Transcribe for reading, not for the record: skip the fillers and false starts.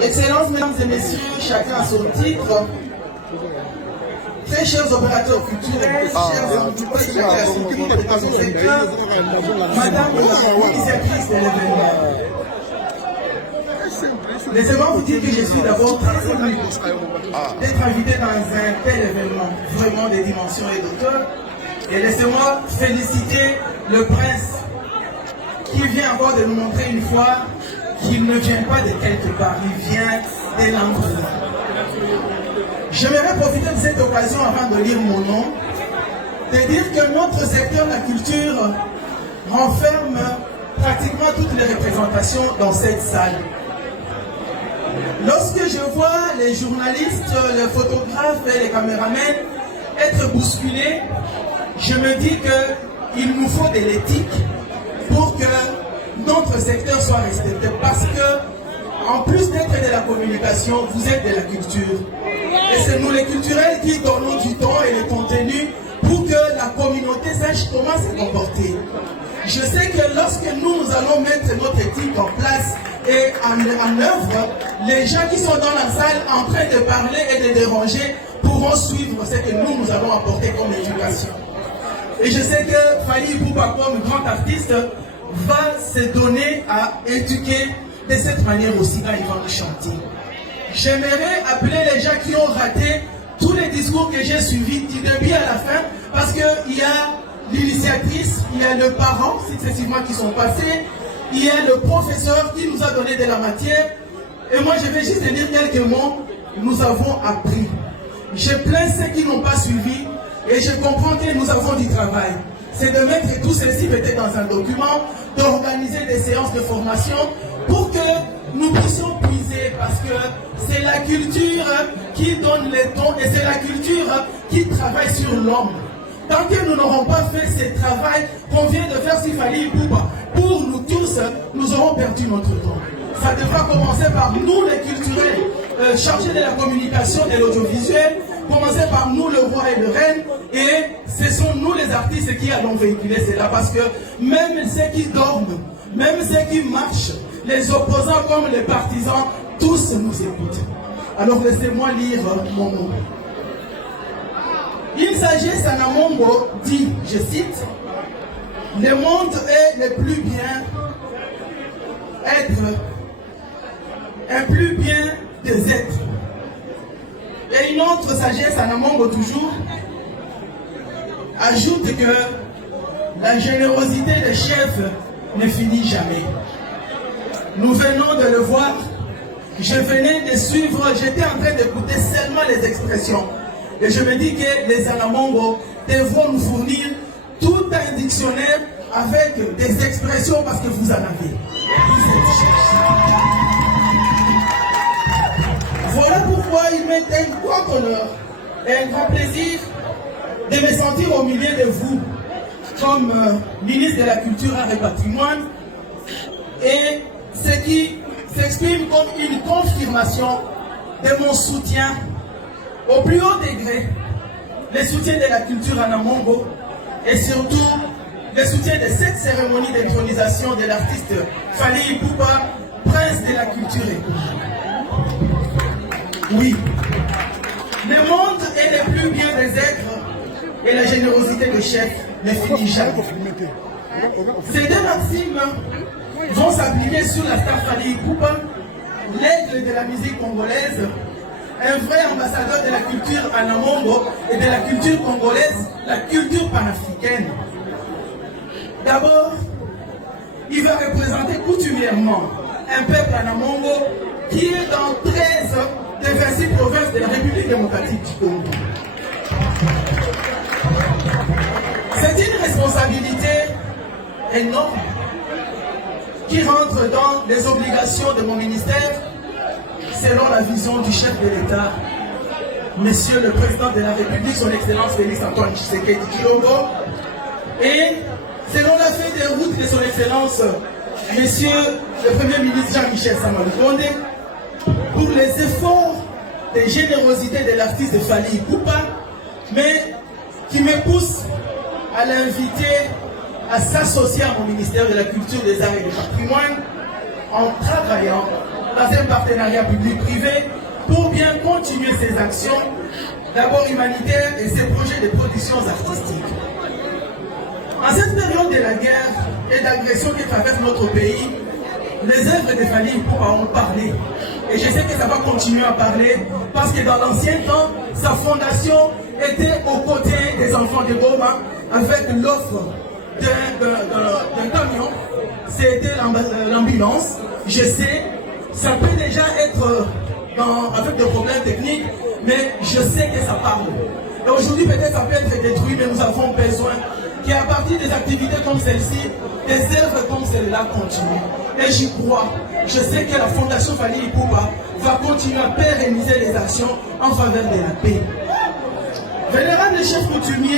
Excellences, mesdames et messieurs, chacun à son titre. Très chers opérateurs culturels, chers invités, chacun à son titre et dans son secteur, Madame la initiatrice de l'événement. Laissez-moi vous dire que je suis d'abord très ému d'être invité dans un tel événement, vraiment des dimensions et d'auteur. Et laissez-moi féliciter le prince qui vient encore de nous montrer une fois qu'il ne vient pas de quelque part, il vient de l'endroit. J'aimerais profiter de cette occasion avant de lire mon nom, de dire que notre secteur de la culture renferme pratiquement toutes les représentations dans cette salle. Lorsque je vois les journalistes, les photographes et les caméramens être bousculés, je me dis qu'il nous faut de l'éthique pour que notre secteur soit respecté. Parce que, en plus d'être de la communication, vous êtes de la culture. Et c'est nous les culturels qui donnons du temps et le contenu pour que la communauté sache comment se comporter. Je sais que lorsque nous allons mettre notre éthique en place et en œuvre, les gens qui sont dans la salle en train de parler et de déranger pourront suivre ce que nous allons apporter comme éducation. Et je sais que Fally Ipupa, comme grand artiste, va se donner à éduquer de cette manière aussi quand il va nous chanter. J'aimerais appeler les gens qui ont raté tous les discours que j'ai suivis du début à la fin, parce qu'il y a l'initiatrice, il y a le parent successivement qui sont passés, il y a le professeur qui nous a donné de la matière, et moi je vais juste dire quelques mots. Nous avons appris. Je plains ceux qui n'ont pas suivi, et je comprends que nous avons du travail. C'est de mettre tout ceci peut-être dans un document, d'organiser des séances de formation pour que nous puissions puiser, parce que c'est la culture qui donne les dons et c'est la culture qui travaille sur l'homme. Tant que nous n'aurons pas fait ce travail qu'on vient de faire sur Fally Ipupa, pour nous tous, nous aurons perdu notre temps. Ça devra commencer par nous les culturels, chargés de la communication et de l'audiovisuel, commencer par nous le roi et le reine, et ce sont nous les artistes qui allons véhiculer cela, parce que même ceux qui dorment, même ceux qui marchent, les opposants comme les partisans, tous nous écoutent. Alors laissez-moi lire mon mot. Il s'agit, Sanamongo dit, je cite, « Le monde est le plus bien être, un plus bien des êtres. » Et une autre sagesse, Sanamongo toujours, ajoute que la générosité des chefs ne finit jamais. Nous venons de le voir, je venais de suivre, j'étais en train d'écouter seulement les expressions. Et je me dis que les Sanamongo devront nous fournir tout un dictionnaire avec des expressions parce que vous en avez. Vous êtes chercheurs. Voilà pourquoi il m'est un grand honneur et un grand plaisir de me sentir au milieu de vous comme ministre de la Culture, Art et Patrimoine, et ce qui s'exprime comme une confirmation de mon soutien au plus haut degré, le soutien de la culture en Amongo et surtout le soutien de cette cérémonie d'intronisation de l'artiste Fally Ipupa, prince de la culture. Oui, le monde est le plus bien des êtres et la générosité des chefs ne finit jamais. Ces deux maximes vont s'appliquer sur la star Fally Ipupa, l'aigle de la musique congolaise, un vrai ambassadeur de la culture en Amongo et de la culture congolaise, la culture panafricaine. D'abord, il va représenter coutumièrement un peuple en Amongo qui est dans 13 des 26 provinces de la République démocratique du Congo. C'est une responsabilité énorme qui rentre dans les obligations de mon ministère selon la vision du chef de l'État, Monsieur le Président de la République, son Excellence Félix Antoine Tshisekedi Tshilombo, et selon la feuille de route de son Excellence Monsieur le Premier ministre Jean-Michel Sama-Lukonde, pour les efforts de générosité de l'artiste Fally Ipupa, mais qui me pousse à l'inviter à s'associer à mon ministère de la Culture, des Arts et du Patrimoine en travaillant dans un partenariat public-privé pour bien continuer ses actions, d'abord humanitaires et ses projets de production artistiques. En cette période de la guerre et d'agression qui traverse notre pays, les œuvres de Fally Ipupa ont parlé. Et je sais que ça va continuer à parler parce que dans l'ancien temps, sa fondation était aux côtés des enfants de Goma avec l'offre d'un camion. C'était l'ambulance. Je sais, ça peut déjà être avec des problèmes techniques, mais je sais que ça parle. Et aujourd'hui, peut-être ça peut être détruit, mais nous avons besoin qu'à partir des activités comme celle-ci, des œuvres comme celle-là continuent. Et j'y crois. Je sais que la Fondation Fally Ipupa va continuer à pérenniser les actions en faveur de la paix. Vénérable chef coutumier,